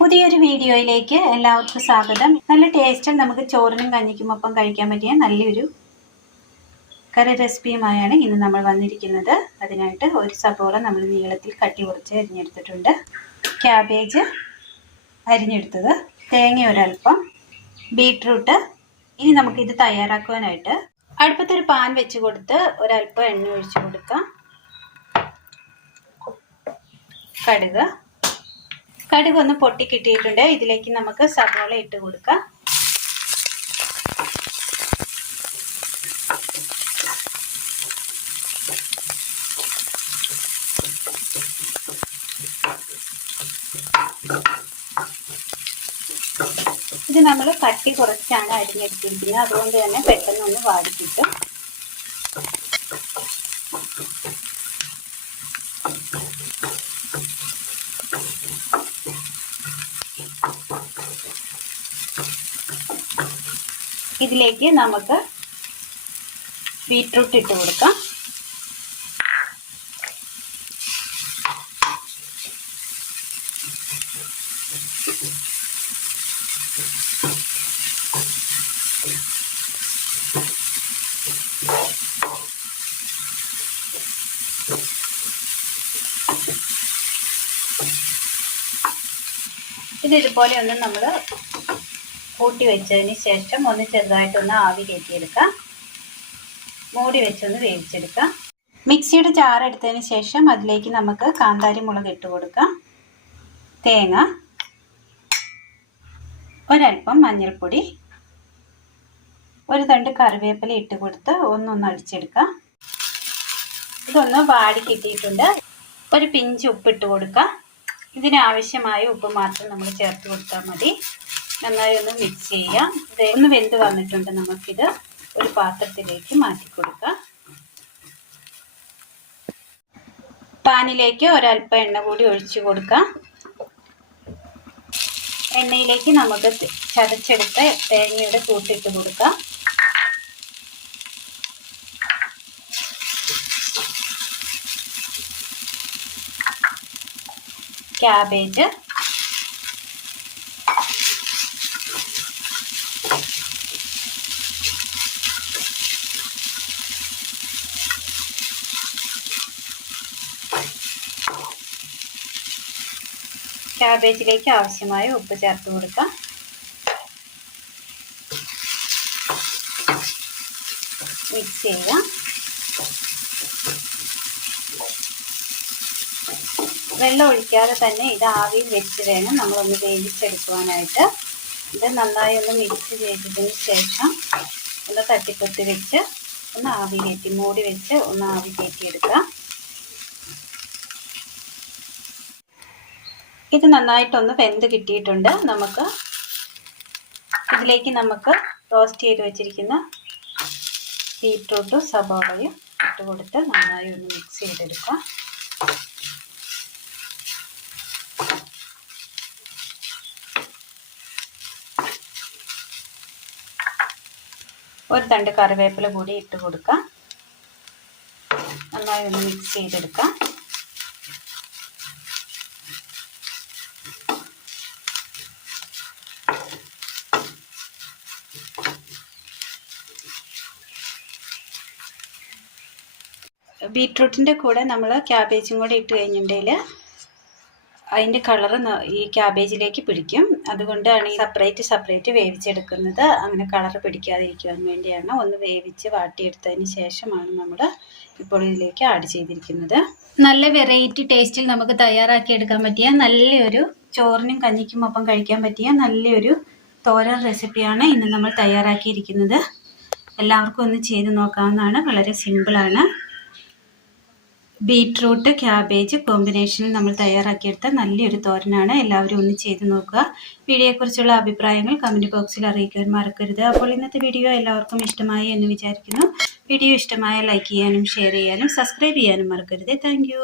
പുതിയൊരു വീഡിയോയിലേക്ക് എല്ലാവർക്കും സ്വാഗതം. നല്ല ടേസ്റ്റിൽ നമുക്ക് ചോറിനും കഞ്ഞിക്കും ഒപ്പം കഴിക്കാൻ പറ്റിയ നല്ലൊരു കറി റെസിപ്പിയുമായാണ് ഇന്ന് നമ്മൾ വന്നിരിക്കുന്നത്. അതിനായിട്ട് ഒരു സബോള നമ്മൾ നീളത്തിൽ കട്ടി കുറച്ച് അരിഞ്ഞെടുത്തിട്ടുണ്ട്, ക്യാബേജ് അരിഞ്ഞെടുത്തത്, തേങ്ങ ഒരൽപ്പം, ബീട്രൂട്ട്. ഇനി നമുക്കിത് തയ്യാറാക്കുവാനായിട്ട് അടുപ്പത്തൊരു പാൻ വെച്ച് കൊടുത്ത് ഒരൽപ്പം എണ്ണ ഒഴിച്ച് കൊടുക്കാം. കടുക് ഒന്ന് പൊട്ടി കിട്ടിയിട്ടുണ്ട്. ഇതിലേക്ക് നമുക്ക് സബോള ഇട്ട് കൊടുക്കാം. ഇത് നമ്മൾ കട്ടി കുറച്ചാണ് അരിഞ്ഞെടുത്തിരിക്കുന്നത്, അതുകൊണ്ട് തന്നെ പെട്ടെന്ന് ഒന്ന് വാടിക്കിട്ടും. ഇതിലേക്ക് നമുക്ക് ബീട്രൂട്ട് ഇട്ട് കൊടുക്കാം. ഇതുപോലെ ഒന്ന് നമ്മൾ കൂട്ടി വെച്ചതിന് ശേഷം ഒന്ന് ചെറുതായിട്ടൊന്ന് ആവി കയറ്റിയെടുക്കാം. മൂടി വെച്ചൊന്ന് വേവിച്ചെടുക്കാം. മിക്സിയുടെ ജാർ എടുത്തതിന് ശേഷം അതിലേക്ക് നമുക്ക് കാന്താരി മുളക് ഇട്ട് കൊടുക്കാം, തേങ്ങ, ഒരൽപ്പം മഞ്ഞൾപ്പൊടി, ഒരു തണ്ട് കറിവേപ്പില ഇട്ട് കൊടുത്ത് ഒന്നൊന്ന് അടിച്ചെടുക്കാം. ഇതൊന്ന് വാടി കിട്ടിയിട്ടുണ്ട്. ഒരു പിഞ്ച് ഉപ്പിട്ട് കൊടുക്കാം. ഇതിനാവശ്യമായ ഉപ്പ് മാത്രം നമ്മൾ ചേർത്ത് കൊടുത്താൽ മതി. നന്നായി ഒന്ന് മിക്സ് ചെയ്യാം. ഇത് ഒന്ന് വെന്ത് വന്നിട്ടുണ്ട്. നമുക്കിത് ഒരു പാത്രത്തിലേക്ക് മാറ്റി കൊടുക്കാം. പാനിലേക്ക് ഒരൽപ്പം എണ്ണ കൂടി ഒഴിച്ചു കൊടുക്കാം. എണ്ണയിലേക്ക് നമുക്ക് ചതച്ചെടുത്ത തേങ്ങയുടെ കൂട്ടിട്ട് കൊടുക്കാം. ക്യാബേജ്, ക്യാബേജിലേക്ക് ആവശ്യമായ ഉപ്പ് ചേർത്ത് കൊടുക്കാം. മിക്സ് ചെയ്യാം. വെള്ളം ഒഴിക്കാതെ തന്നെ ഇത് ആവിയിൽ വെച്ച് വേണം നമ്മളൊന്ന് വേവിച്ചെടുക്കുവാനായിട്ട്. ഇത് നന്നായി ഒന്ന് മിക്സ് ചെയ്തതിന് ശേഷം ഒന്ന് തട്ടിപ്പൊത്തി വെച്ച് ഒന്ന് ആവി കയറ്റി മൂടി വെച്ച് ഒന്ന് ആവി കയറ്റിയെടുക്കാം. ഇത് നന്നായിട്ടൊന്ന് വെന്ത് കിട്ടിയിട്ടുണ്ട്. ഇതിലേക്ക് നമുക്ക് റോസ്റ്റ് ചെയ്ത് വെച്ചിരിക്കുന്ന ബീട്രൂട്ടും സബോളയും ഇട്ട് കൊടുത്ത് നന്നായി ഒന്ന് മിക്സ് ചെയ്തെടുക്കാം. ഒരു തണ്ട് കറിവേപ്പില കൂടി ഇട്ട് കൊടുക്കാം. നന്നായി ഒന്ന് മിക്സ് ചെയ്തെടുക്കാം. ബീട്രൂട്ടിൻ്റെ കൂടെ നമ്മൾ ക്യാബേജും കൂടെ ഇട്ട് കഴിഞ്ഞിട്ടുണ്ടെങ്കിൽ അതിൻ്റെ കളറ് ഈ ക്യാബേജിലേക്ക് പിടിക്കും. അതുകൊണ്ടാണ് ഈ സെപ്പറേറ്റ് വേവിച്ചെടുക്കുന്നത്. അങ്ങനെ കളറ് പിടിക്കാതിരിക്കുവാൻ വേണ്ടിയാണ്. ഒന്ന് വേവിച്ച് വാട്ടിയെടുത്തതിന് ശേഷമാണ് നമ്മൾ ഇപ്പോൾ ഇതിലേക്ക് ആഡ് ചെയ്തിരിക്കുന്നത്. നല്ല വെറൈറ്റി ടേസ്റ്റിൽ നമുക്ക് തയ്യാറാക്കിയെടുക്കാൻ പറ്റിയ നല്ലൊരു ചോറിനും കഞ്ഞിക്കും ഒപ്പം കഴിക്കാൻ പറ്റിയ നല്ലൊരു തോരൻ റെസിപ്പിയാണ് ഇന്ന് നമ്മൾ തയ്യാറാക്കിയിരിക്കുന്നത്. എല്ലാവർക്കും ഒന്ന് ചെയ്ത് നോക്കാവുന്നതാണ്. വളരെ സിമ്പിളാണ്. ബീട്രൂട്ട് ക്യാബേജ് കോമ്പിനേഷനിൽ നമ്മൾ തയ്യാറാക്കിയെടുത്ത നല്ലൊരു തോരനാണ്. എല്ലാവരും ഒന്ന് ചെയ്ത് നോക്കുക. വീഡിയോയെക്കുറിച്ചുള്ള അഭിപ്രായങ്ങൾ കമൻറ്റ് ബോക്സിൽ അറിയിക്കാൻ മറക്കരുത്. അപ്പോൾ ഇന്നത്തെ വീഡിയോ എല്ലാവർക്കും ഇഷ്ടമായി എന്ന് വിചാരിക്കുന്നു. വീഡിയോ ഇഷ്ടമായ ലൈക്ക് ചെയ്യാനും ഷെയർ ചെയ്യാനും സബ്സ്ക്രൈബ് ചെയ്യാനും മറക്കരുത്. താങ്ക്